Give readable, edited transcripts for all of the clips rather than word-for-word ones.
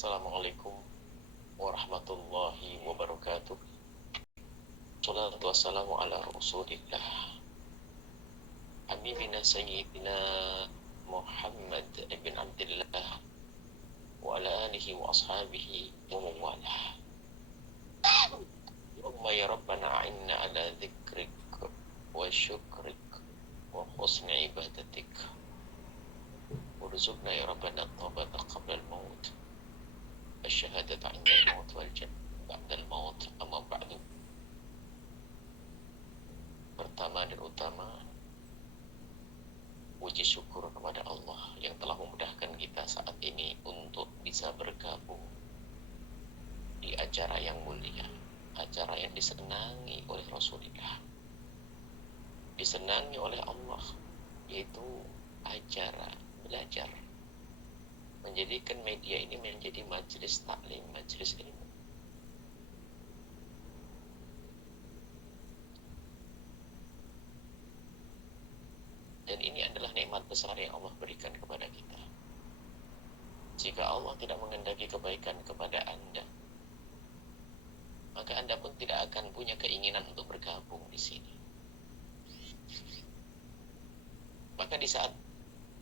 Assalamualaikum warahmatullahi wabarakatuh. Salatu wassalamu ala rasulillah Habibina Sayyidina Muhammad ibn Abdullah wa ala alihi wa ashabihi wa mawalah. Allahumma ya Rabbana a'inna ala dhikrik wa syukrik wa husni ibadatik. Warzuqna ya Rabbana at-taubata qabla al-maut, asyhadata 'inda al-maut wal jannah ba'da al-maut. Amma ba'du. Pertama dan utama, puji syukur kepada Allah yang telah memudahkan kita saat ini untuk bisa bergabung di acara yang mulia, acara yang disenangi oleh Rasulullah, disenangi oleh Allah, yaitu acara belajar, menjadikan media ini menjadi majelis taklim, majelis ilmu. Dan ini adalah nikmat besar yang Allah berikan kepada kita. Jika Allah tidak menghendaki kebaikan kepada Anda, maka Anda pun tidak akan punya keinginan untuk bergabung di sini. Maka di saat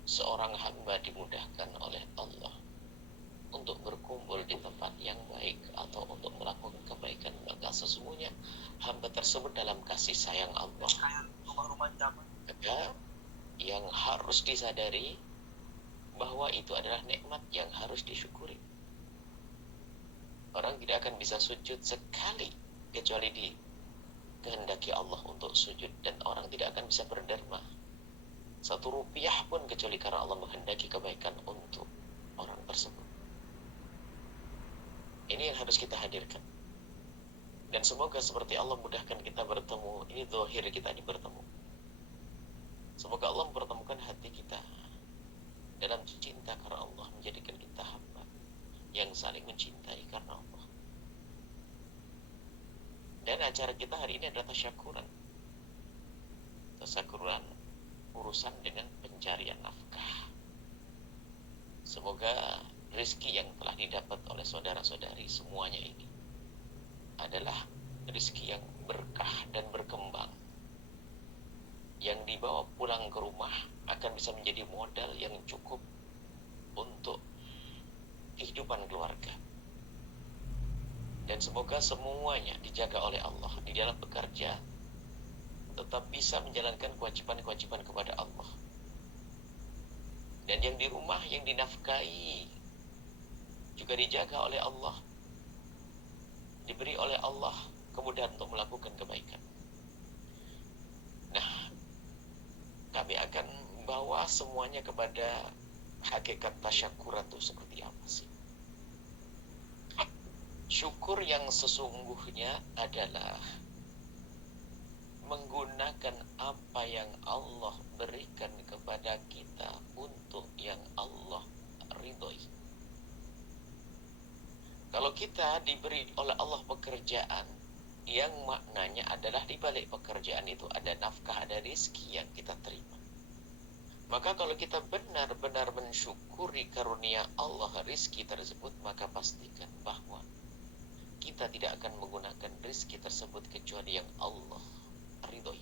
seorang hamba dimudahkan oleh Allah untuk berkumpul di tempat yang baik atau untuk melakukan kebaikan, maka sesungguhnya hamba tersebut dalam kasih sayang Allah. Maka yang harus disadari bahwa itu adalah nikmat yang harus disyukuri. Orang tidak akan bisa sujud sekali kecuali dikehendaki Allah untuk sujud, dan orang tidak akan bisa berderma satu rupiah pun kecuali karena Allah menghendaki kebaikan untuk orang tersebut. Ini yang harus kita hadirkan. Dan semoga seperti Allah mudahkan kita bertemu, ini zahir kita ini bertemu. Semoga Allah mempertemukan hati kita dalam cinta karena Allah, menjadikan kita hamba yang saling mencintai karena Allah. Dan acara kita hari ini adalah tasyakuran. Tasyakuran urusan dengan pencarian nafkah. Semoga rezeki yang telah didapat oleh saudara-saudari semuanya ini adalah rezeki yang berkah dan berkembang, yang dibawa pulang ke rumah akan bisa menjadi modal yang cukup untuk kehidupan keluarga. Dan semoga semuanya dijaga oleh Allah di dalam bekerja, tetap bisa menjalankan kewajiban-kewajiban kepada Allah. Dan yang di rumah, yang dinafkahi juga dijaga oleh Allah, diberi oleh Allah kemudahan untuk melakukan kebaikan. Nah, kami akan bawa semuanya kepada hakikat tasyakur itu seperti apa sih? Syukur yang sesungguhnya adalah menggunakan apa yang Allah berikan kepada kita untuk yang Allah ridhoi. Kalau kita diberi oleh Allah pekerjaan yang maknanya adalah di balik pekerjaan itu ada nafkah, ada rezeki yang kita terima, maka kalau kita benar-benar mensyukuri karunia Allah rezeki tersebut, maka pastikan bahwa kita tidak akan menggunakan rezeki tersebut kecuali yang Allah ridhoi,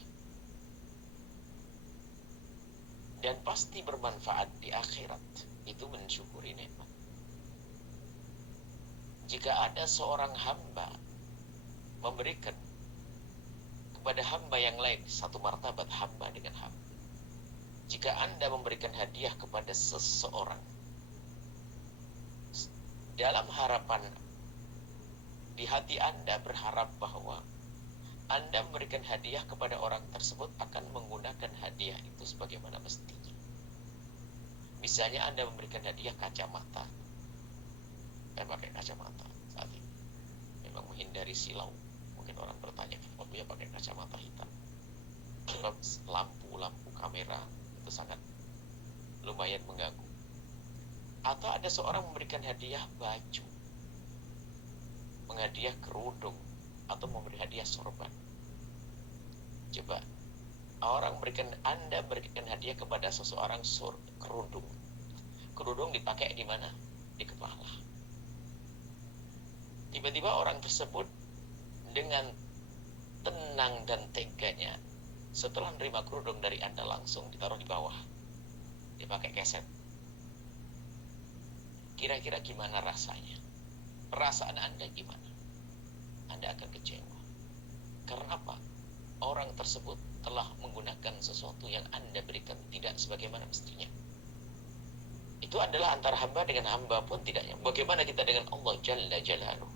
dan pasti bermanfaat di akhirat. Itu mensyukuri nikmat. Jika ada seorang hamba memberikan kepada hamba yang lain satu martabat hamba dengan hamba, jika Anda memberikan hadiah kepada seseorang dalam harapan di hati Anda berharap bahwa Anda memberikan hadiah kepada orang tersebut akan menggunakan hadiah itu sebagaimana mestinya. Misalnya Anda memberikan hadiah kacamata, pakai kacamata saat ini memang menghindari silau. Mungkin orang bertanya, kenapa ya pakai kacamata hitam? Sebab lampu kamera itu sangat lumayan mengganggu. Atau ada seorang memberikan hadiah baju, menghadiah kerudung, atau memberi hadiah sorban. Coba Anda berikan hadiah kepada seseorang kerudung. Kerudung dipakai di mana? Di kepala. Tiba-tiba orang tersebut dengan tenang dan teganya, setelah menerima kerudung dari Anda, langsung ditaruh di bawah, dipakai keset. Kira-kira gimana rasanya? Perasaan Anda gimana? Anda akan kecewa. Karena apa? Orang tersebut telah menggunakan sesuatu yang Anda berikan tidak sebagaimana mestinya. Itu adalah antara hamba dengan hamba pun tidaknya. Bagaimana kita dengan Allah Jalla Jalaluh,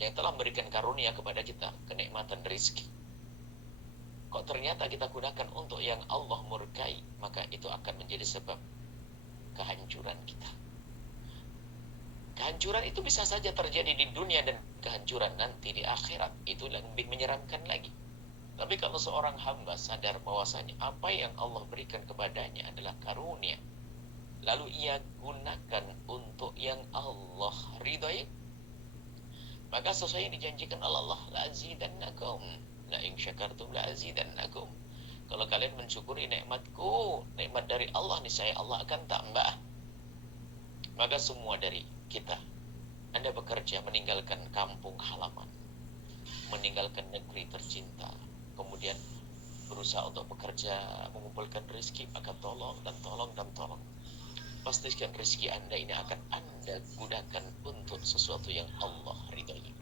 yang telah memberikan karunia kepada kita, kenikmatan rezeki. Kok ternyata kita gunakan untuk yang Allah murkai, maka itu akan menjadi sebab kehancuran kita. Kehancuran itu bisa saja terjadi di dunia, dan kehancuran nanti di akhirat itu lebih menyeramkan lagi. Tapi kalau seorang hamba sadar bahwasanya apa yang Allah berikan kepadanya adalah karunia, lalu ia gunakan untuk yang Allah ridhai, maka sesuai yang dijanjikan Allah, la azidannakum, la in syakartum la azidannakum. Kalau kalian mensyukuri nikmatku, nikmat dari Allah, niscaya Allah akan tambah. Maka semua dari kita, Anda bekerja meninggalkan kampung halaman, meninggalkan negeri tercinta, kemudian berusaha untuk bekerja mengumpulkan rezeki, maka tolong dan tolong dan tolong, pastikan rezeki Anda ini akan Anda gunakan untuk sesuatu yang Allah ridhai,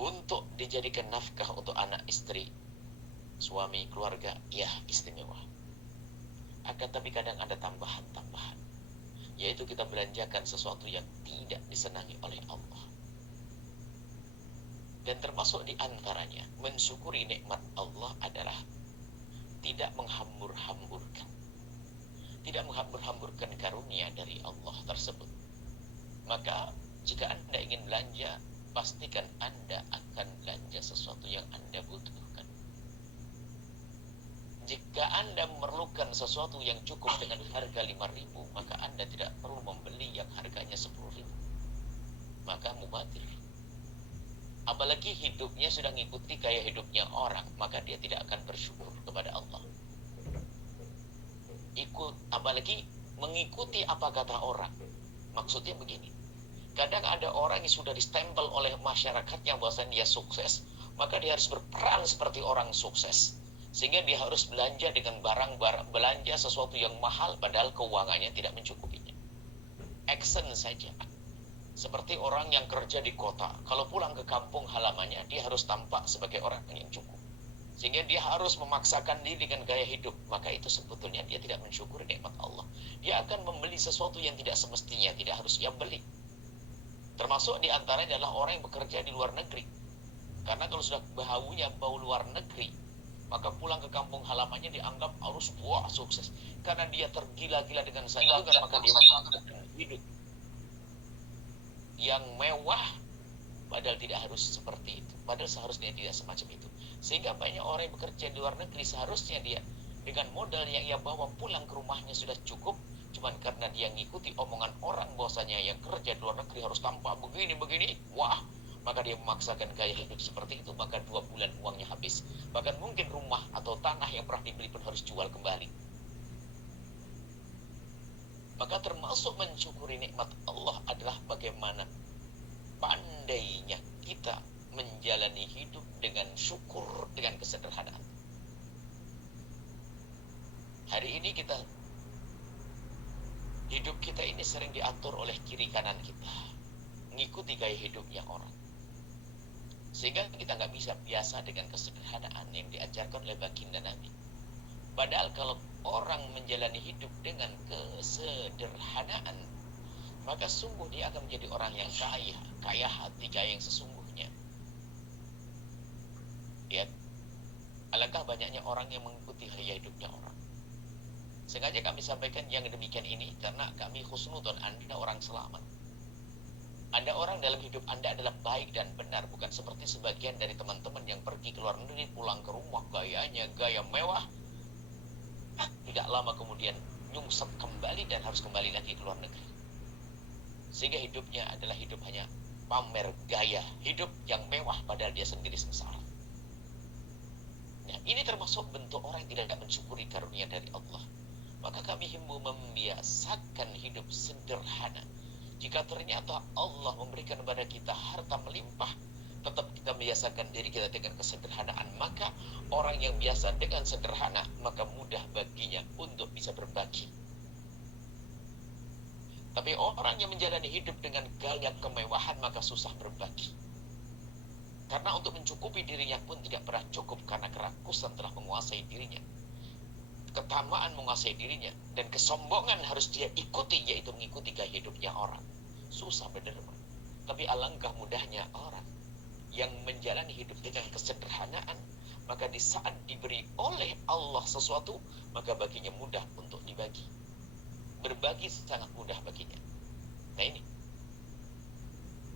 untuk dijadikan nafkah untuk anak istri, suami, keluarga, ya istimewa. Akan tapi kadang ada tambahan-tambahan, yaitu kita belanjakan sesuatu yang tidak disenangi oleh Allah. Dan termasuk di antaranya, mensyukuri nikmat Allah adalah tidak menghambur-hamburkan, tidak menghambur-hamburkan karunia dari Allah tersebut. Maka jika Anda ingin belanja, pastikan Anda akan belanja sesuatu yang Anda butuhkan. Jika Anda memerlukan sesuatu yang cukup dengan harga 5.000, maka Anda tidak perlu membeli yang harganya 10.000. Maka mubadir. Apalagi hidupnya sudah mengikuti gaya hidupnya orang, maka dia tidak akan bersyukur kepada Allah. Apalagi mengikuti apa kata orang. Maksudnya begini, kadang ada orang yang sudah distempel oleh masyarakatnya bahwasanya dia sukses, maka dia harus berperan seperti orang sukses, sehingga dia harus belanja dengan barang-barang, belanja sesuatu yang mahal padahal keuangannya tidak mencukupinya. Action saja. Seperti orang yang kerja di kota, kalau pulang ke kampung halamannya, dia harus tampak sebagai orang yang cukup, sehingga dia harus memaksakan diri dengan gaya hidup. Maka itu sebetulnya dia tidak mensyukuri nikmat Allah. Dia akan membeli sesuatu yang tidak semestinya, tidak harus ia beli. Termasuk di antaranya adalah orang yang bekerja di luar negeri. Karena kalau sudah bau luar negeri, maka pulang ke kampung halamannya dianggap harus wah sukses. Karena dia tergila-gila dengan sanjungan, maka dia hidup yang mewah, padahal tidak harus seperti itu. Padahal seharusnya tidak semacam itu. Sehingga banyak orang yang bekerja di luar negeri, seharusnya dia dengan modal yang ia bawa pulang ke rumahnya sudah cukup, cuman karena dia ngikuti omongan orang bahwasanya yang kerja di luar negeri harus tampak begini-begini, wah, maka dia memaksakan gaya hidup seperti itu, maka 2 bulan uangnya habis. Bahkan mungkin rumah atau tanah yang pernah dibeli pun harus jual kembali. Maka termasuk mensyukuri nikmat Allah adalah bagaimana pandainya kita menjalani hidup dengan syukur, dengan kesederhanaan. Hari ini hidup kita ini sering diatur oleh kiri kanan kita, mengikuti gaya hidupnya orang, sehingga kita nggak bisa biasa dengan kesederhanaan yang diajarkan oleh baginda Nabi. Padahal kalau orang menjalani hidup dengan kesederhanaan, maka sungguh dia akan menjadi orang yang kaya hati, kaya yang sesungguhnya. Ya, alangkah banyaknya orang yang mengikuti gaya hidupnya orang. Sengaja kami sampaikan yang demikian ini karena kami khusnudon, Anda orang selamat. Anda orang dalam hidup Anda adalah baik dan benar, bukan seperti sebagian dari teman-teman yang pergi ke luar negeri, pulang ke rumah gayanya gaya mewah, tidak lama kemudian nyungsep kembali dan harus kembali lagi ke luar negeri. Sehingga hidupnya adalah hidup hanya pamer gaya hidup yang mewah, padahal dia sendiri sengsara. Nah, ini termasuk bentuk orang yang tidak mensyukuri karunia dari Allah. Maka kami himbau membiasakan hidup sederhana. Jika ternyata Allah memberikan kepada kita harta melimpah, tetap kita membiasakan diri kita dengan kesederhanaan, maka orang yang biasa dengan sederhana, maka mudah baginya untuk bisa berbagi. Tapi orang yang menjalani hidup dengan gaya kemewahan, maka susah berbagi. Karena untuk mencukupi dirinya pun tidak pernah cukup, karena kerakusan telah menguasai dirinya, ketamaan menguasai dirinya, dan kesombongan harus dia ikuti, yaitu mengikuti gaya hidupnya orang. Susah berderma. Tapi alangkah mudahnya orang yang menjalani hidup dengan kesederhanaan, maka di saat diberi oleh Allah sesuatu, maka baginya mudah untuk dibagi. Berbagi sangat mudah baginya. Nah ini,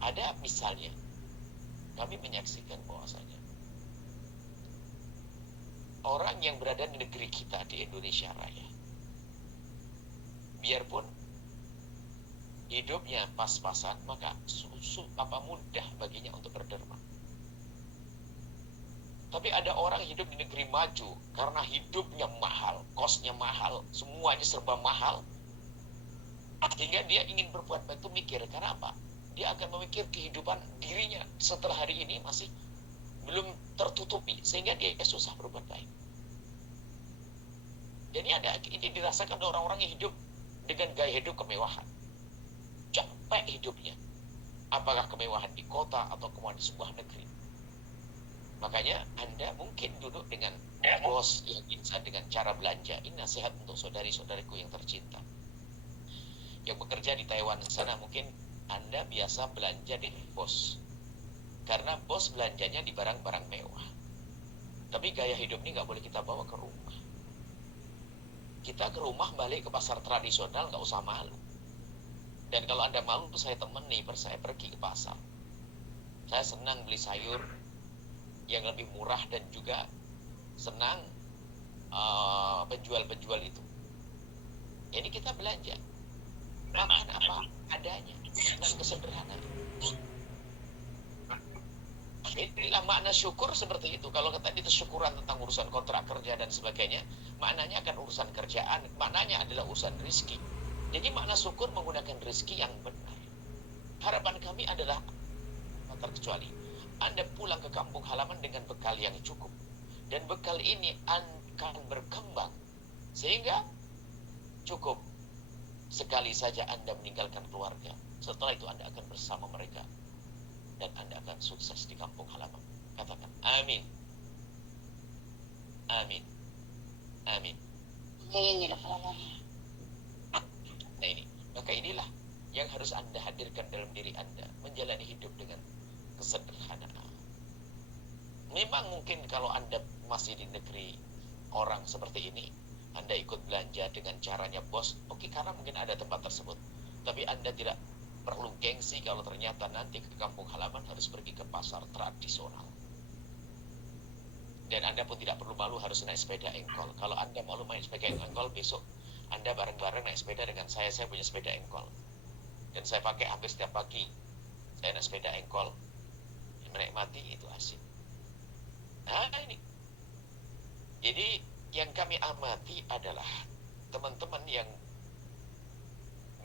ada misalnya, kami menyaksikan bahwasanya orang yang berada di negeri kita, di Indonesia Raya, biarpun hidupnya pas-pasan, maka mudah baginya untuk berderma. Tapi ada orang hidup di negeri maju, karena hidupnya mahal, kosnya mahal, semuanya serba mahal, sehingga dia ingin berbuat baik itu mikir. Karena apa? Dia akan memikir kehidupan dirinya setelah hari ini masih belum tertutupi, sehingga dia susah berbuat baik. Dan ini dirasakan oleh orang-orang yang hidup dengan gaya hidup kemewahan. Capek hidupnya, apakah kemewahan di kota atau kemewahan di sebuah negeri. Makanya Anda mungkin duduk dengan bos yang bisa dengan cara belanja. Ini nasihat untuk saudari-saudariku yang tercinta yang bekerja di Taiwan sana. Mungkin Anda biasa belanja di bos, karena bos belanjanya di barang-barang mewah. Tapi gaya hidup ini nggak boleh kita bawa ke rumah. Kita ke rumah balik ke pasar tradisional, nggak usah malu. Dan kalau Anda malu, saya temani, saya pergi ke pasar. Saya senang beli sayur yang lebih murah, dan juga senang penjual-penjual itu. Ini kita belanja, makan apa adanya, dengan kesederhanaan. Inilah makna syukur seperti itu. Kalau tadi itu syukuran tentang urusan kontrak kerja dan sebagainya, maknanya akan urusan kerjaan, maknanya adalah urusan rezeki. Jadi makna syukur menggunakan rezeki yang benar. Harapan kami adalah, terkecuali Anda pulang ke kampung halaman dengan bekal yang cukup, dan bekal ini akan berkembang sehingga cukup sekali saja Anda meninggalkan keluarga. Setelah itu Anda akan bersama mereka, dan Anda akan sukses di kampung halaman. Katakan amin. Amin. Amin. Nah ini, maka inilah yang harus Anda hadirkan dalam diri Anda, menjalani hidup dengan kesederhanaan. Memang mungkin kalau Anda masih di negeri orang seperti ini, Anda ikut belanja dengan caranya bos, oke, karena mungkin ada tempat tersebut. Tapi Anda tidak perlu gengsi kalau ternyata nanti ke kampung halaman harus pergi ke pasar tradisional. Dan Anda pun tidak perlu malu harus naik sepeda engkol. Kalau Anda malu main sepeda engkol, besok Anda bareng-bareng naik sepeda dengan saya. Saya punya sepeda engkol, dan saya pakai hampir setiap pagi. Saya naik sepeda engkol, menikmati, itu asik. Nah ini, jadi yang kami amati adalah teman-teman yang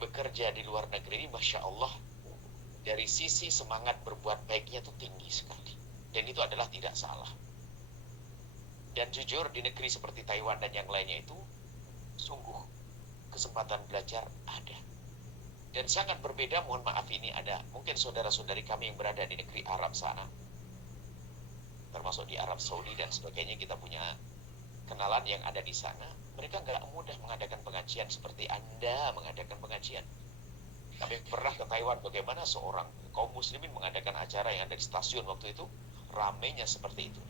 bekerja di luar negeri, Masya Allah, dari sisi semangat berbuat baiknya itu tinggi sekali. Dan itu adalah tidak salah. Dan jujur, di negeri seperti Taiwan dan yang lainnya itu, sungguh kesempatan belajar ada. Dan sangat berbeda, mohon maaf, ini ada mungkin saudara-saudari kami yang berada di negeri Arab sana, termasuk di Arab Saudi dan sebagainya. Kita punya kenalan yang ada di sana. Mereka nggak mudah mengadakan pengajian seperti Anda mengadakan pengajian. Kami pernah ke Taiwan, bagaimana seorang kaum muslimin mengadakan acara yang ada di stasiun waktu itu, ramainya seperti itu.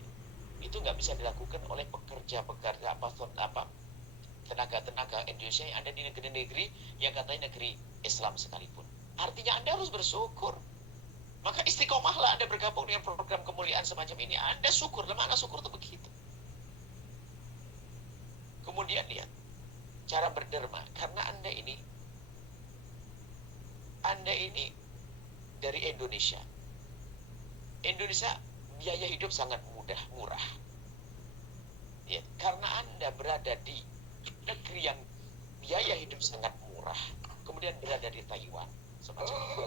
Itu nggak bisa dilakukan oleh pekerja-pekerja tenaga-tenaga Indonesia yang ada di negeri-negeri yang katanya negeri Islam sekalipun. Artinya Anda harus bersyukur. Maka istiqomahlah Anda bergabung dengan program kemuliaan semacam ini. Anda syukur, mana syukur itu begitu. Kemudian lihat cara berderma, karena Anda ini dari Indonesia. Indonesia biaya hidup sangat murah. Ya, karena Anda berada di negeri yang biaya hidup sangat murah, kemudian berada di Taiwan, semacam itu.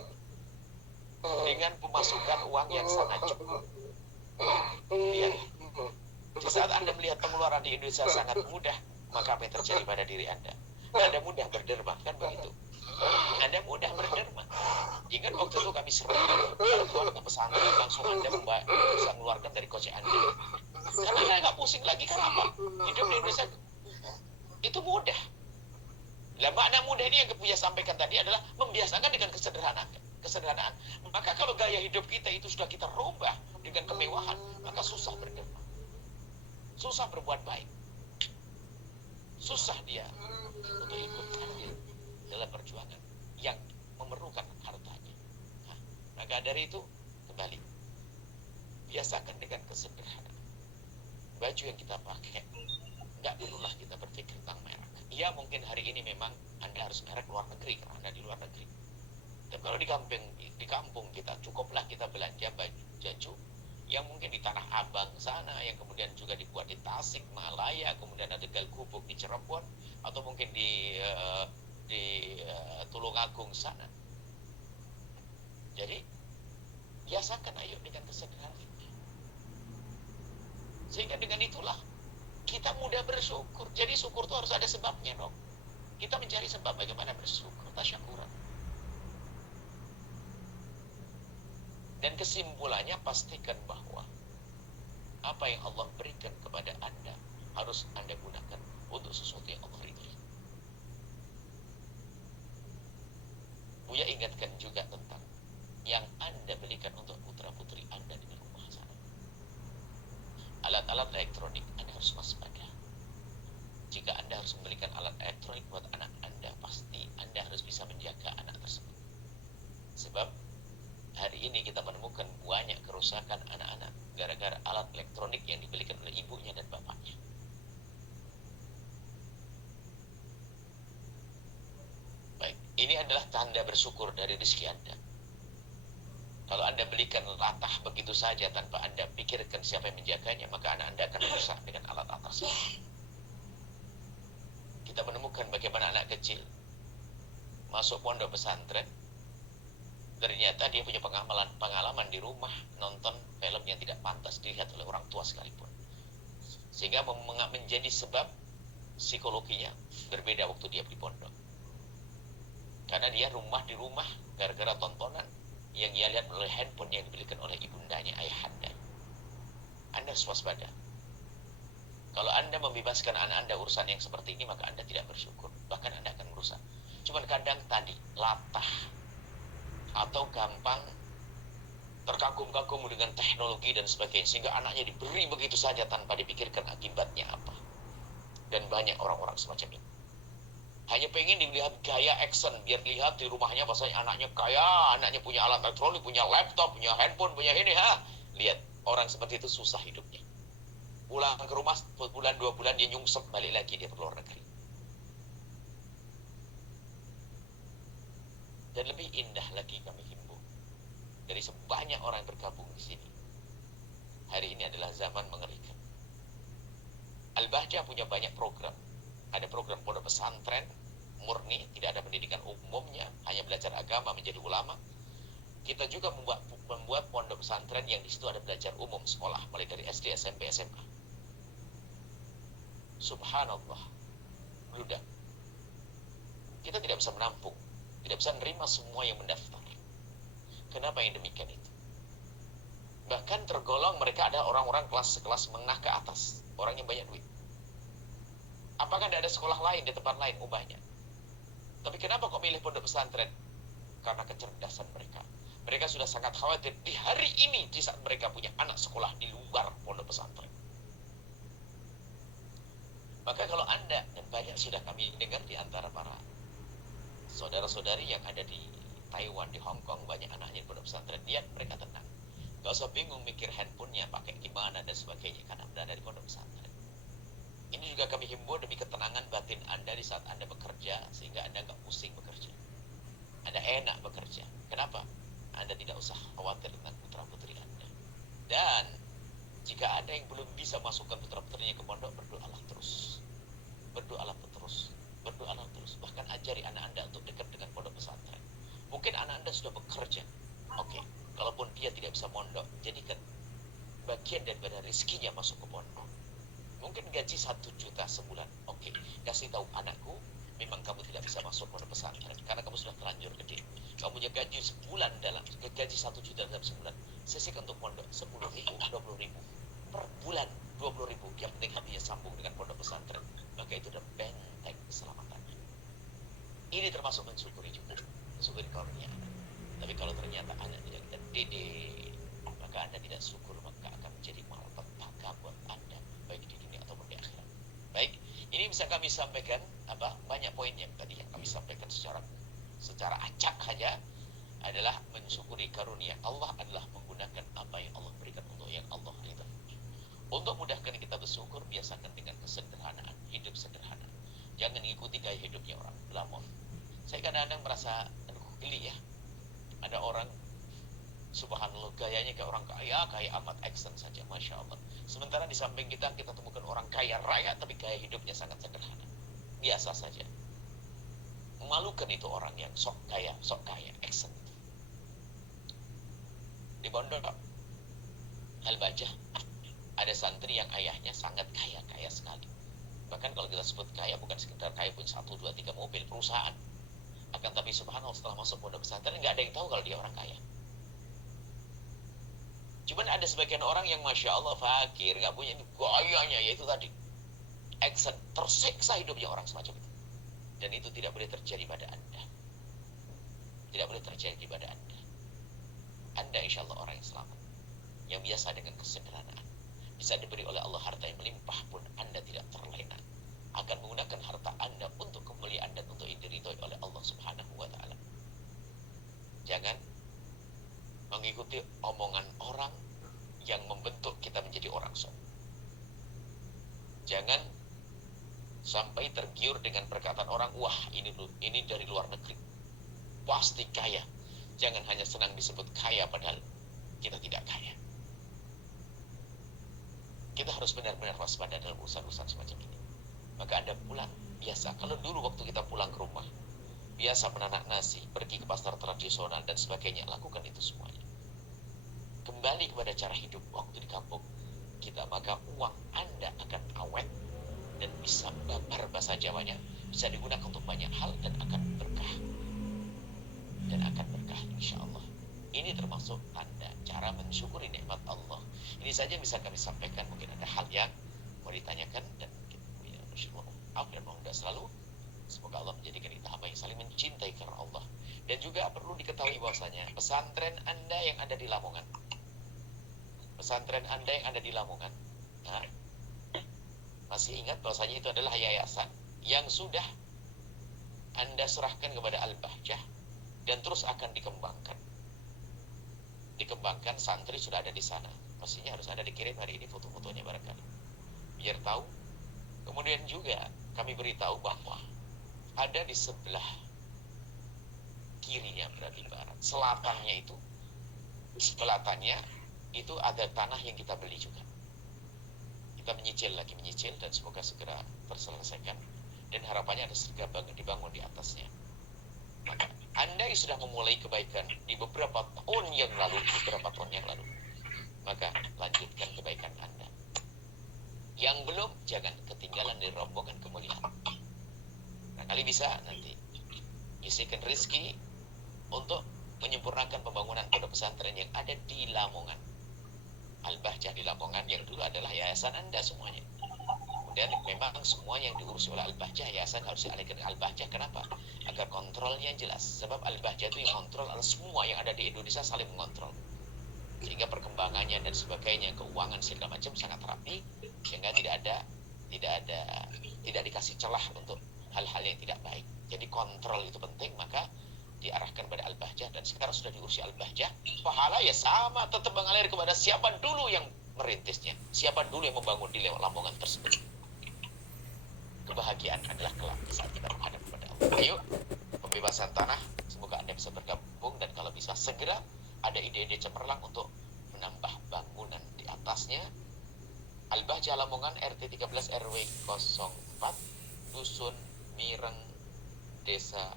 Dengan pemasukan uang yang sangat cukup. Lihat, di saat Anda melihat pengeluaran di Indonesia sangat mudah, maka apa yang terjadi pada diri Anda? Anda mudah berderma, kan begitu? Anda mudah berderma. Ingat waktu itu kami sering kalau keluar ke pesantren langsung Anda bisa mengeluarkan dari kocek Anda. Karena Anda nggak pusing lagi, kenapa? Hidup di Indonesia itu mudah. Nah, makna mudah ini yang Buya sampaikan tadi adalah membiasakan dengan kesederhanaan. Maka kalau gaya hidup kita itu sudah kita rubah dengan kemewahan, maka susah berderma. Susah berbuat baik. Susah dia untuk ikut andil dalam perjuangan yang memerlukan hartanya. Nah, maka dari itu, kembali, biasakan dengan kesederhanaan. Baju yang kita pakai, nggak perlulah kita berpikir tentang merek. Ya mungkin hari ini memang Anda harus merek luar negeri karena Anda di luar negeri. Dan kalau di kampung kita cukuplah kita belanja baju yang mungkin di Tanah Abang sana, yang kemudian juga dibuat di Tasik Malaya, kemudian ada Galgubuk di Cirebon, atau mungkin di Tulungagung sana. Jadi biasakan ayo dengan kesederhanaan. Sehingga dengan itulah kita mudah bersyukur. Jadi syukur itu harus ada sebabnya dong. Kita mencari sebab bagaimana bersyukur, tasyakuran. Dan kesimpulannya pastikan bahwa apa yang Allah berikan kepada Anda harus Anda gunakan untuk sesuatu yang Allah ridhoi. Buya ingatkan juga tentang yang Anda belikan untuk putra-putri Anda di rumah sana. Alat-alat elektronik Anda harus waspada. Jika Anda harus membelikan alat elektronik buat anak Anda, pasti Anda harus bisa menjaga anak tersebut. Sebab hari ini kita menemukan banyak kerusakan anak-anak gara-gara alat elektronik yang dibelikan oleh ibunya dan bapaknya. Baik, ini adalah tanda bersyukur dari rezeki Anda. Kalau Anda belikan latah begitu saja tanpa Anda pikirkan siapa yang menjaganya, maka anak Anda akan rusak dengan alat-alat tersebut. Kita menemukan bagaimana anak kecil masuk pondok pesantren, ternyata dia punya pengalaman di rumah nonton film yang tidak pantas dilihat oleh orang tua sekalipun, sehingga menjadi sebab psikologinya berbeda waktu dia di pondok, karena dia di rumah gara-gara tontonan yang ia lihat oleh handphone yang dibelikan oleh ibundanya, ayahanda. Anda harus waspada. Kalau Anda membebaskan anak Anda urusan yang seperti ini, maka Anda tidak bersyukur, bahkan Anda akan merusak. Cuman kadang tadi latah atau gampang terkagum-kagum dengan teknologi dan sebagainya, sehingga anaknya diberi begitu saja tanpa dipikirkan akibatnya apa. Dan banyak orang-orang semacam ini hanya pengen dilihat gaya action, biar lihat di rumahnya bahasanya anaknya kaya, anaknya punya alat elektronik, punya laptop, punya handphone, punya ini. Lihat, orang seperti itu susah hidupnya. Pulang ke rumah sebulan 2 bulan dia nyungsep, balik lagi dia ke luar negeri. Dan lebih indah lagi kami himbau dari sebanyak orang yang bergabung di sini, hari ini adalah zaman mengerikan. Al-Bahjah punya banyak program. Ada program pondok pesantren murni, tidak ada pendidikan umumnya, hanya belajar agama menjadi ulama. Kita juga membuat pondok pesantren yang di situ ada belajar umum sekolah, mulai dari SD, SMP, SMA. Subhanallah, bludak. Kita tidak bisa menampung, tidak bisa menerima semua yang mendaftar. Kenapa yang demikian itu? Bahkan tergolong mereka ada orang-orang kelas menengah ke atas, orang yang banyak duit. Apakah tidak ada sekolah lain di tempat lain ubahnya? Tapi kenapa kok milih pondok pesantren? Karena kecerdasan mereka. Mereka sudah sangat khawatir di hari ini, di saat mereka punya anak sekolah di luar pondok pesantren. Maka kalau Anda, dan banyak sudah kami dengar di antara para saudara-saudari yang ada di Taiwan, di Hong Kong, banyak anaknya di pondok pesantren, dia mereka tenang. Gak usah bingung mikir handphonenya pakai gimana dan sebagainya, karena berada di pondok pesantren. Ini juga kami himbau demi ketenangan batin Anda di saat Anda bekerja, sehingga Anda nggak pusing bekerja. Anda enak bekerja. Kenapa? Anda tidak usah khawatir tentang putra-putri Anda. Dan jika ada yang belum bisa masukkan putra-putrinya ke pondok, berdoalah terus. Berdoalah terus. Berdoalah terus. Bahkan ajari anak Anda untuk dekat dengan pondok pesantren. Mungkin anak sudah bekerja. Oke, kalaupun dia tidak bisa mondok, jadikan bagian daripada rezekinya masuk ke pondok. Mungkin gaji 1 juta sebulan. Oke, kasih tahu anakku, memang kamu tidak bisa masuk pondok pesantren karena kamu sudah terlanjur gede. Kamu punya gaji sebulan gaji 1 juta dalam sebulan. Sisihkan untuk pondok 10.000, 20.000 per bulan, 20.000. Yang penting hatinya sambung dengan pondok pesantren. Maka itu udah benteng keselamatannya. Ini termasuk mensyukuri juga, mensyukuri karunia anak. Tapi kalau ternyata anak tidak kita didik, maka Anda tidak syukur, maka akan menjadi malapetaka buat Anda, baik di dunia ataupun di akhirat. Baik, ini bisa kami sampaikan banyak poin yang tadi yang kami sampaikan secara acak saja adalah mensyukuri karunia Allah adalah menggunakan apa yang Allah berikan untuk yang Allah ridha. Untuk mudahkan kita bersyukur, biasakan dengan kesederhanaan, hidup sederhana. Jangan ikuti gaya hidupnya orang glamor. Saya kadang-kadang merasa geli ya. Ada orang subhanallah gayanya kayak orang kaya amat action saja, masya Allah. Sementara di samping kita temukan orang kaya raya tapi gaya hidupnya sangat sederhana, biasa saja. Memalukan itu orang yang sok kaya action. Di pondok Al-Bajah ada santri yang ayahnya sangat kaya sekali. Bahkan kalau kita sebut kaya, bukan sekedar kaya punya 1, 2, 3 mobil, perusahaan. Akan tapi subhanallah setelah masuk pondok pesantren nggak ada yang tahu kalau dia orang kaya. Cuman ada sebagian orang yang masya Allah fakir, nggak punya gayanya, yaitu tadi action, tersiksa hidupnya orang semacam itu. Dan itu tidak boleh terjadi pada Anda. Tidak boleh terjadi pada Anda. Anda insya Allah orang yang selamat, yang biasa dengan kesederhanaan. Bisa diberi oleh Allah harta yang melimpah pun Anda tidak terlena. Akan menggunakan harta Anda untuk kemuliaan dan untuk diridhoi oleh Allah Subhanahu wa Ta'ala. Jangan mengikuti omongan orang yang membentuk kita menjadi orang sok. Jangan sampai tergiur dengan perkataan orang, wah ini dari luar negeri, pasti kaya. Jangan hanya senang disebut kaya padahal kita tidak kaya. Kita harus benar-benar waspada dalam urusan-urusan semacam ini. Maka Anda pulang biasa. Kalau dulu waktu kita pulang ke rumah, biasa menanak nasi, pergi ke pasar tradisional dan sebagainya, lakukan itu semuanya. Kembali kepada cara hidup waktu di kampung kita, maka uang Anda akan awet dan bisa babar bahasa Jawanya, bisa digunakan untuk banyak hal dan akan berkah. Dan akan berkah insya Allah. Ini termasuk tanda cara mensyukuri nikmat Allah. Ini saja bisa kami sampaikan. Mungkin ada hal yang mau ditanyakan dan maaf dan mohon doa selalu. Semoga Allah menjadikan kita hamba yang saling mencintai karena Allah. Dan juga perlu diketahui bahwasanya pesantren Anda yang ada di Lamongan, masih ingat bahwasanya itu adalah yayasan yang sudah Anda serahkan kepada Al-Bahjah dan terus akan dikembangkan. Santri sudah ada di sana. Pastinya harus ada dikirim hari ini foto-fotonya barangkali, biar tahu. Kemudian juga kami beritahu bahwa ada di sebelah kirinya, berarti barat, selatannya itu ada tanah yang kita beli juga. Kita menyicil dan semoga segera terselesaikan. Dan harapannya ada segera dibangun di atasnya. Maka Anda yang sudah memulai kebaikan di beberapa tahun yang lalu, maka lanjutkan kebaikan Anda. Yang belum, jangan ketinggalan dari rombongan kemuliaan. Nah, kali bisa nanti isikan rezeki untuk menyempurnakan pembangunan pondok pesantren yang ada di Lamongan. Al-Bahjah di Lamongan yang dulu adalah yayasan Anda semuanya. Dan memang semua yang diurus oleh Al-Bahjah, yayasan harus dialihkan ke Al-Bahjah. Kenapa? Agar kontrolnya jelas. Sebab Al-Bahjah itu yang kontrol, semua yang ada di Indonesia saling mengontrol. Sehingga perkembangannya dan sebagainya, keuangan segala macam sangat rapi, sehingga tidak dikasih celah untuk hal-hal yang tidak baik. Jadi kontrol itu penting, maka diarahkan pada Al-Bahjah dan sekarang sudah diurus Al-Bahjah. Pahala ya sama, tetap mengalir kepada siapa dulu yang merintisnya, siapa dulu yang membangun di Lamongan tersebut. Kebahagiaan adalah kelak saat kita menghadap kepada Allah. Ayo, pembebasan tanah, semoga Anda bisa bergabung dan kalau bisa segera ada ide-ide cemerlang untuk menambah bangunan di atasnya. Al-Bahjah Lamongan RT 13 RW 04 Dusun Mireng Desa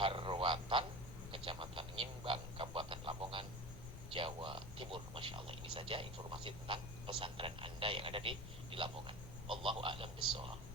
Harwatan, Kecamatan Ngimbang, Kabupaten Lamongan, Jawa Timur. Masya Allah, ini saja informasi tentang pesantren Anda yang ada di Lamongan. Wallahu a'lam bishawab.